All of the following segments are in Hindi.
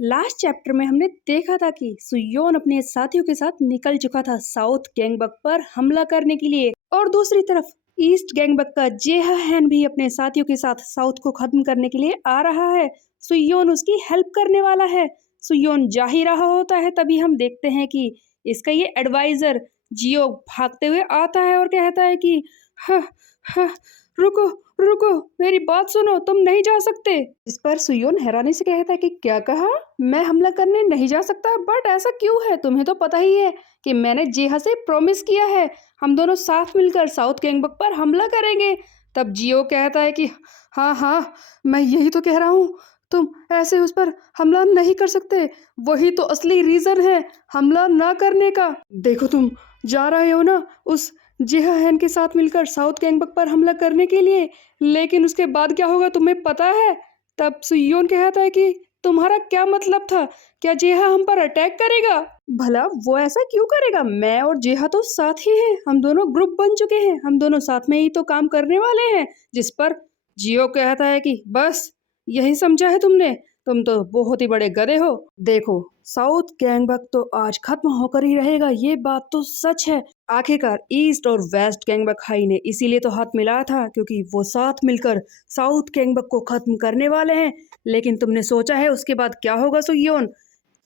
लास्ट चैप्टर में हमने देखा था कि सुयोन अपने साथियों के साथ निकल चुका था साउथ गैंगबक पर हमला करने के लिए, और दूसरी तरफ ईस्ट गैंगबक का जेहाहैन भी अपने साथियों के साथ साउथ को खत्म करने के लिए आ रहा है। सुयोन उसकी हेल्प करने वाला है। सुयोन जा ही रहा होता है, तभी हम देखते हैं कि इसका ये एडवाइजर जियो भागते हुए आता है और कहता है कि ह, ह, रुको रुको, मेरी बात सुनो, तुम नहीं जा सकते। इस पर सुयोन हैरानी से कहता है कि क्या कहा? मैं हमला करने नहीं जा सकता, बट ऐसा क्यों है? तुम्हें तो पता ही है कि मैंने जेहा से प्रॉमिस किया है, हम दोनों साथ मिलकर साउथ गैंगबक पर हमला करेंगे। तब जियो कहता है कि हाँ हाँ, मैं यही तो कह रहा हूँ, तुम ऐसे उस पर हमला नहीं कर सकते। वही तो असली रीजन है हमला ना करने का। देखो, तुम जा रहे हो ना उस जेहाहैन के साथ मिलकर साउथ गैंगबक पर हमला करने के लिए, लेकिन उसके बाद क्या होगा तुम्हें पता है? तब सुयोन कहता है कि तुम्हारा क्या मतलब था? क्या जेहा हम पर अटैक करेगा? भला वो ऐसा क्यों करेगा? मैं और जेहा तो साथ ही हैं, हम दोनों ग्रुप बन चुके हैं, हम दोनों साथ में ही तो काम करने वाले हैं। जिस पर जियो कहता है कि बस यही समझा है तुमने, तुम तो बहुत ही बड़े गधे हो। देखो, साउथ गैंगबक तो आज खत्म होकर ही रहेगा, ये बात तो सच है। आखिरकार ईस्ट और वेस्ट गैंगबक हाई ने इसीलिए तो हाथ मिलाया था, क्योंकि वो साथ मिलकर साउथ गैंगबक को खत्म करने वाले हैं। लेकिन तुमने सोचा है उसके बाद क्या होगा सुयोन?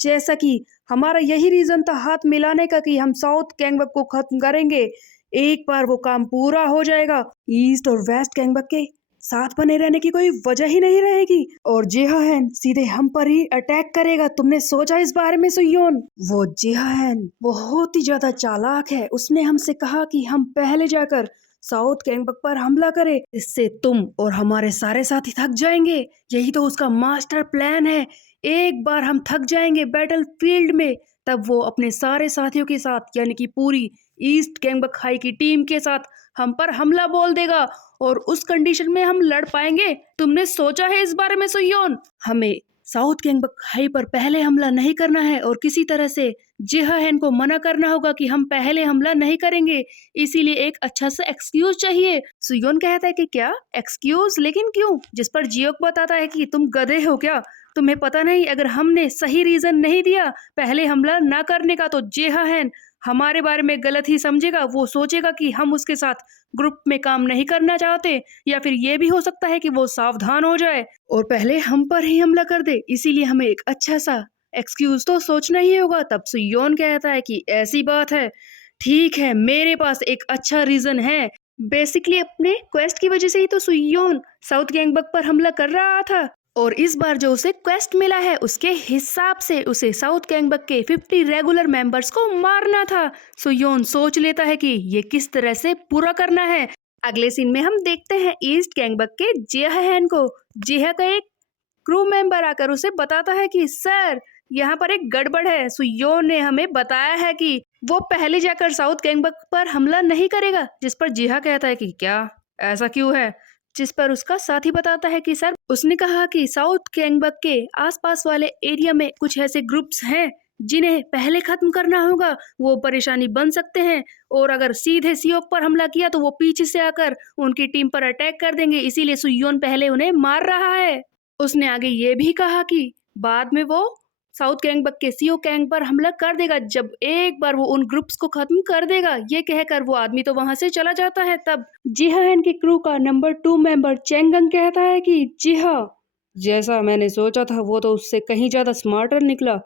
जैसा कि हमारा यही रीजन था हाथ मिलाने का कि हम साउथ गैंगबक को खत्म करेंगे, एक बार वो काम पूरा हो जाएगा, ईस्ट और वेस्ट गैंगबक के साथ बने रहने की कोई वजह ही नहीं रहेगी, और जेहाहैन सीधे हम पर ही अटैक करेगा। तुमने सोचा इस बारे में सुयोन? वो जेहाहैन बहुत ही ज्यादा चालाक है, उसने हमसे कहा कि हम पहले जाकर साउथ गैंगबक पर हमला करें, इससे तुम और हमारे सारे साथी थक जाएंगे। यही तो उसका मास्टर प्लान है। एक बार हम थक जाएंगे बैटल फील्ड में, तब वो अपने सारे साथियों के साथ यानी कि पूरी ईस्ट गैंगबक हाई की टीम के साथ हम पर हमला बोल देगा, और उस कंडीशन में हम लड़ पाएंगे। तुमने सोचा है इस बारे में सुयोन? हमें साउथ गैंगबक हाई पर पहले हमला नहीं करना है, और किसी तरह से जेहाहैन को मना करना होगा कि हम पहले हमला नहीं करेंगे। इसीलिए एक अच्छा सा एक्सक्यूज चाहिए। सुयोन कहता है कि क्या एक्सक्यूज? लेकिन क्यों? जिस पर जियोक बताता है कि तुम गधे हो क्या? तुम्हें पता नहीं, अगर हमने सही रीजन नहीं दिया पहले हमला ना करने का, तो जेहाहैन हमारे बारे में गलत ही समझेगा। वो सोचेगा कि हम उसके साथ ग्रुप में काम नहीं करना चाहते, या फिर ये भी हो सकता है कि वो सावधान हो जाए और पहले हम पर ही हमला कर दे। इसीलिए हमें एक अच्छा सा एक्सक्यूज तो सोचना ही होगा। तब सुयोन कहता है कि ऐसी बात है, ठीक है, मेरे पास एक अच्छा रीजन है। बेसिकली अपने क्वेस्ट की वजह से ही तो सुयोन साउथ गैंगबक पर हमला कर रहा था, और इस बार जो उसे क्वेस्ट मिला है उसके हिसाब से उसे साउथ गैंगबक के 50 रेगुलर मेंबर्स को मारना था। सुयोन सोच लेता है कि ये किस तरह से पूरा करना है। अगले सीन में हम देखते हैं ईस्ट गैंगबक के जेहाहैन को। जेहा का एक क्रू मेंबर आकर उसे बताता है कि सर, यहाँ पर एक गड़बड़ है। सुयोन ने हमें बताया है कि वो पहले जाकर साउथ गैंगबक पर हमला नहीं करेगा। जिस पर जेहा कहता है कि क्या, ऐसा क्यों है? जिस पर उसका साथी बताता है कि सर, उसने कहा कि साउथ गैंगबक के आसपास वाले एरिया में कुछ ऐसे ग्रुप्स हैं जिन्हें पहले खत्म करना होगा। वो परेशानी बन सकते हैं, और अगर सीधे सियोक पर हमला किया तो वो पीछे से आकर उनकी टीम पर अटैक कर देंगे, इसीलिए सुयोन पहले उन्हें मार रहा है। उसने आगे ये भी कहा कि बाद में वो साउथ गैंगबक के सीओ गैंग पर हमला कर देगा जब एक बार वो उन ग्रुप्स को खत्म कर देगा। ये कहकर वो आदमी तो वहां से चला जाता है। तब जिहान की क्रू का नंबर 2 मेंबर चेंगंग कहता है कि जी हाँ, जैसा मैंने सोचा था वो तो उससे कहीं ज्यादा स्मार्टर निकला।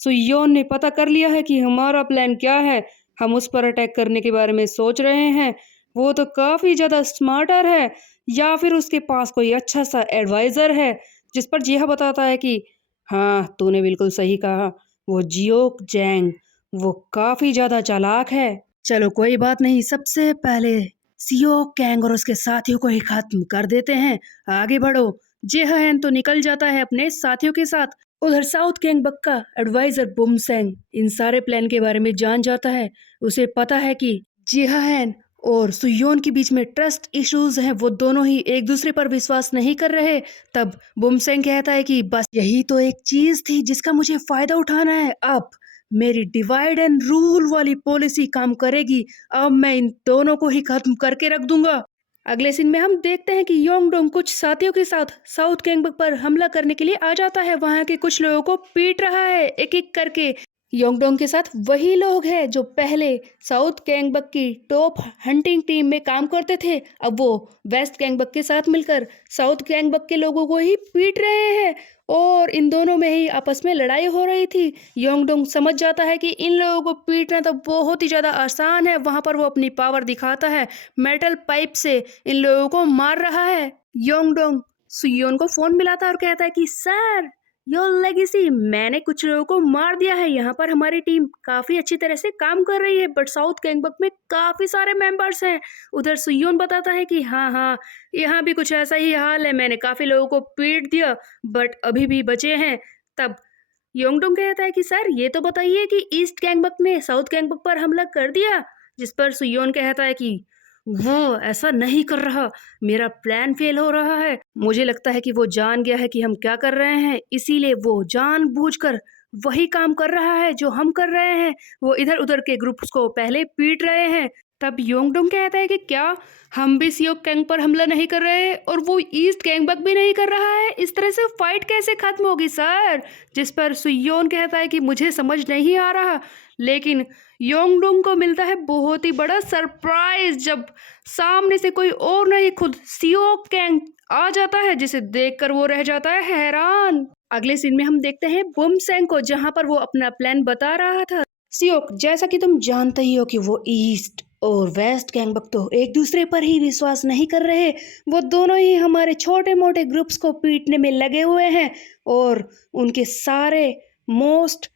सुयोन ने पता कर लिया है कि हमारा प्लान क्या है। हम उस पर अटैक करने के बारे में सोच रहे हैं। वो तो काफी ज्यादा स्मार्टर है, या फिर उसके पास कोई अच्छा सा एडवाइजर है। जिस पर जिहा बताता है कि हाँ, तूने बिल्कुल सही कहा, वो जियोक जैंग, वो काफी ज्यादा चालाक है। चलो कोई बात नहीं, सबसे पहले सियोक गैंग और उसके साथियों को ही खत्म कर देते हैं। आगे बढ़ो। जेहान तो निकल जाता है अपने साथियों के साथ। उधर साउथ गैंगबक का एडवाइजर बुमसेंग इन सारे प्लान के बारे में जान जाता है। उसे पता है कि जेहान और सुयोन के बीच में ट्रस्ट इश्यूज हैं, वो दोनों ही एक दूसरे पर विश्वास नहीं कर रहे। तब बुमसेंग कहता है कि बस यही तो एक चीज थी जिसका मुझे फायदा उठाना है। अब मेरी डिवाइड एंड रूल वाली पॉलिसी काम करेगी। अब मैं इन दोनों को ही खत्म करके रख दूंगा। अगले सीन में हम देखते हैं कि योंगडोंग कुछ साथियों के साथ साउथ गैंगबक पर हमला करने के लिए आ जाता है। वहां के कुछ लोगों को पीट रहा है एक एक करके। योंगडोंग के साथ वही लोग हैं जो पहले साउथ गैंगबक की टॉप हंटिंग टीम में काम करते थे। अब वो वेस्ट गैंगबक के साथ मिलकर साउथ गैंगबक के लोगों को ही पीट रहे हैं और इन दोनों में ही आपस में लड़ाई हो रही थी। योंगडोंग समझ जाता है कि इन लोगों को पीटना तो बहुत ही ज़्यादा आसान है। वहां पर वो अपनी पावर दिखाता है, मेटल पाइप से इन लोगों को मार रहा है। योंगडोंग सुयोन को फोन मिलाता है और कहता है कि सर, योर लेगेसी, मैंने कुछ लोगों को मार दिया है। यहाँ पर हमारी टीम काफी अच्छी तरह से काम कर रही है, बट साउथ गैंगबक में काफी सारे मेंबर्स हैं। उधर सुयोन बताता है कि हाँ हाँ, यहाँ भी कुछ ऐसा ही हाल है, मैंने काफी लोगों को पीट दिया बट अभी भी बचे हैं। तब योंगडोंग कहता है कि सर, ये तो बताइए कि ईस्ट गैंगबक ने साउथ गैंगबक पर हमला कर दिया। जिस पर सुयोन कहता है कि वो ऐसा नहीं कर रहा, मेरा प्लान फेल हो रहा है। मुझे लगता है कि वो जान गया है कि हम क्या कर रहे हैं, इसीलिए वो जानबूझकर वही काम कर रहा है जो हम कर रहे हैं। वो इधर उधर के ग्रुप्स को पहले पीट रहे हैं। तब योंगडोंग कहता है कि क्या हम भी सियोक गैंग पर हमला नहीं कर रहे और वो ईस्ट गैंगबक भी नहीं कर रहा है? इस तरह से फाइट कैसे खत्म होगी सर? जिस पर सुयोन कहता है कि मुझे समझ नहीं आ रहा। लेकिन योंगडोंग को मिलता है बहुत ही बड़ा सरप्राइज जब सामने से कोई और नहीं, खुद सियोक गैंग आ जाता है, जिसे देखकर वो रह जाता है हैरान। अगले सीन में हम देखते हैं बुमसेंग को, जहां पर वो अपना प्लान बता रहा था। सियोक, जैसा कि तुम जानते ही हो कि वो ईस्ट और वेस्ट गैंगबक तो एक दूसरे पर ही विश्वास नहीं कर रहे। वो दोनों ही हमारे छोटे मोटे ग्रुप्स को पीटने में लगे हुए हैं और उनके सारे मोस्ट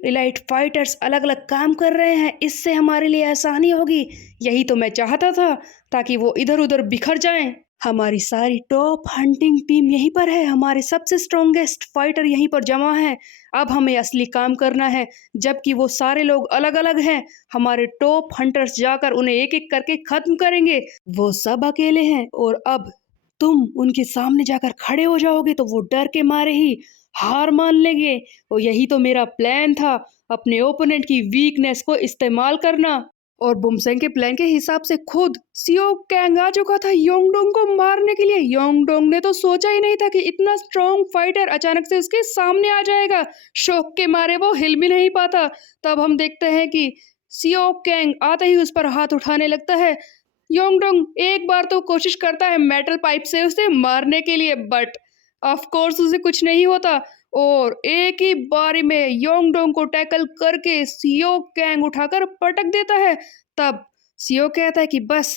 इलाइट फाइटर्स अलग अलग काम कर रहे हैं। इससे हमारे लिए आसानी होगी। यही तो मैं चाहता था, ताकि वो इधर उधर बिखर जाएं। हमारी सारी टॉप हंटिंग टीम यहीं पर है, हमारे सबसे स्ट्रॉन्गेस्ट फाइटर यहीं पर जमा है। अब हमें असली काम करना है, जबकि वो सारे लोग अलग अलग हैं। हमारे टॉप हंटर्स जाकर उन्हें एक एक करके खत्म करेंगे। वो सब अकेले हैं और अब तुम उनके सामने जाकर खड़े हो जाओगे तो वो डर के मारे ही हार मान लेंगे। और यही तो मेरा प्लान था, अपने ओपोनेंट की वीकनेस को इस्तेमाल करना। और बुमसेंग के प्लान के हिसाब से खुद सियोक गैंग आ चुका था योंगडोंग को मारने के लिए। योंगडोंग ने तो सोचा ही नहीं था कि इतना स्ट्रॉन्ग फाइटर अचानक से उसके सामने आ जाएगा। शौक के मारे वो हिल भी नहीं पाता। तब हम देखते हैं कि सियोक गैंग आते ही उस पर हाथ उठाने लगता है। योंगडोंग एक बार तो कोशिश करता है मेटल पाइप से उसे मारने के लिए, बट ऑफ कोर्स उसे कुछ नहीं होता और एक ही बारी में योंगडोंग को टैकल करके सियोक गैंग उठाकर पटक देता है। तब सियोक कहता है कि बस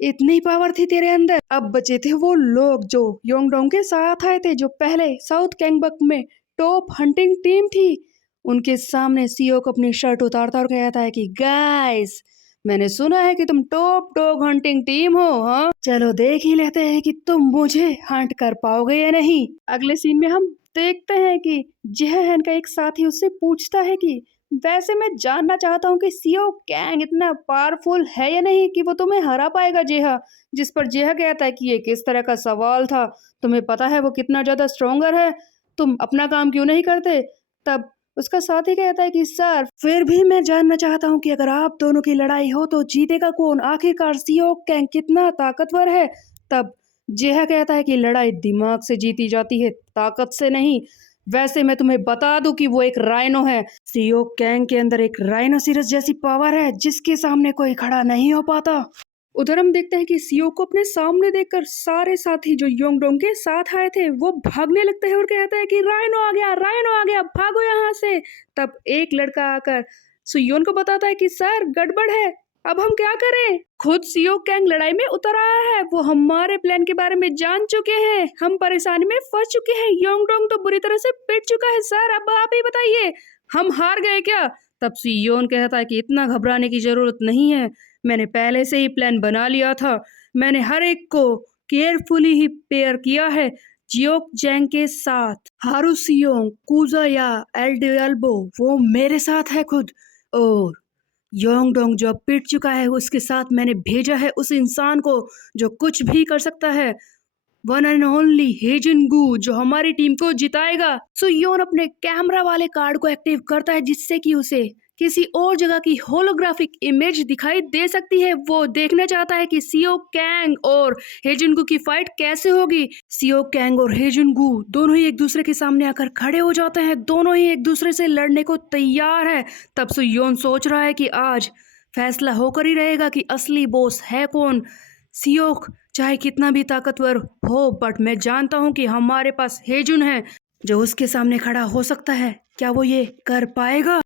इतनी पावर थी तेरे अंदर। अब बचे थे वो लोग जो योंगडोंग के साथ आए थे, जो पहले साउथ गैंगबक में टॉप हंटिंग टीम थी। उनके सामने सियोक अपनी शर्ट उतारता और कहता है कि गाइस, मैंने सुना है कि तुम टॉप डॉग हंटिंग टीम हो। हाँ, चलो देख ही लेते हैं कि तुम मुझे हंट कर पाओगे या नहीं। अगले सीन में हम देखते हैं कि जेहन का एक साथी उससे पूछता है कि वैसे मैं जानना चाहता हूँ कि सियोक गैंग इतना पावरफुल है या नहीं कि वो तुम्हें हरा पाएगा जेहा। जिस पर जेहा कहता है कि ये किस तरह का सवाल था, तुम्हें पता है वो कितना ज्यादा स्ट्रोंगर है, तुम अपना काम क्यों नहीं करते। तब उसका साथी कहता है कि सर, फिर भी मैं जानना चाहता हूँ कि अगर आप दोनों की लड़ाई हो तो जीतेगा कौन, आखिरकार सियोक गैंग कितना ताकतवर है। तब जेहा कहता है कि लड़ाई दिमाग से जीती जाती है, ताकत से नहीं। वैसे मैं तुम्हें बता दूं कि वो एक राइनो है। सियोक गैंग के अंदर एक राइनोसिरस जैसी पावर है जिसके सामने कोई खड़ा नहीं हो पाता। उधर हम देखते हैं कि सियोक को अपने सामने देखकर सारे साथी जो योंगडोंग के साथ आए थे वो भागने लगते हैं और कहते हैं कि राइनो आ गया, राइनो आ गया, भागो यहाँ से। तब एक लड़का आकर सुयोन को बताता है कि सर, गड़बड़ है, अब हम क्या करें। खुद सियोक गैंग लड़ाई में उतर आया है, वो हमारे प्लान के बारे में जान चुके हैं, हम परेशानी में फंस चुके हैं। योंगडोंग तो बुरी तरह से पिट चुका है सर, अब आप ही बताइए, हम हार गए क्या। तब सियोन कहता है कि इतना घबराने की जरूरत नहीं है, मैंने पहले से ही प्लान बना लिया था। मैंने हर एक को केयरफुली ही पेयर किया है जियोक जैंग के साथ। हारू सियोंग, कुजा या एल्डो वो मेरे साथ है खुद, और योंगडोंग जो अब पिट चुका है उसके साथ मैंने भेजा है उस इंसान को जो कुछ भी कर सकता है, वन एंड ओनली हेजिनगू, जो हमारी टीम को जिताएगा। सुयोन अपने कैमरा वाले कार्ड को एक्टिव करता है जिससे कि उसे किसी और जगह की होलोग्राफिक इमेज दिखाई दे सकती है। वो देखना चाहता है कि सियो कैंग और हेजुनगू की फाइट कैसे होगी। सियो कैंग और हेजुनगू दोनों ही एक दूसरे के सामने आकर खड़े हो जाते हैं। दोनों ही एक दूसरे से लड़ने को तैयार है। तब सुयोन सोच रहा है कि आज फैसला होकर ही रहेगा कि असली बॉस है कौन। सियोक चाहे कितना भी ताकतवर हो, बट मैं जानता हूँ कि हमारे पास हेजुन है जो उसके सामने खड़ा हो सकता है। क्या वो ये कर पाएगा?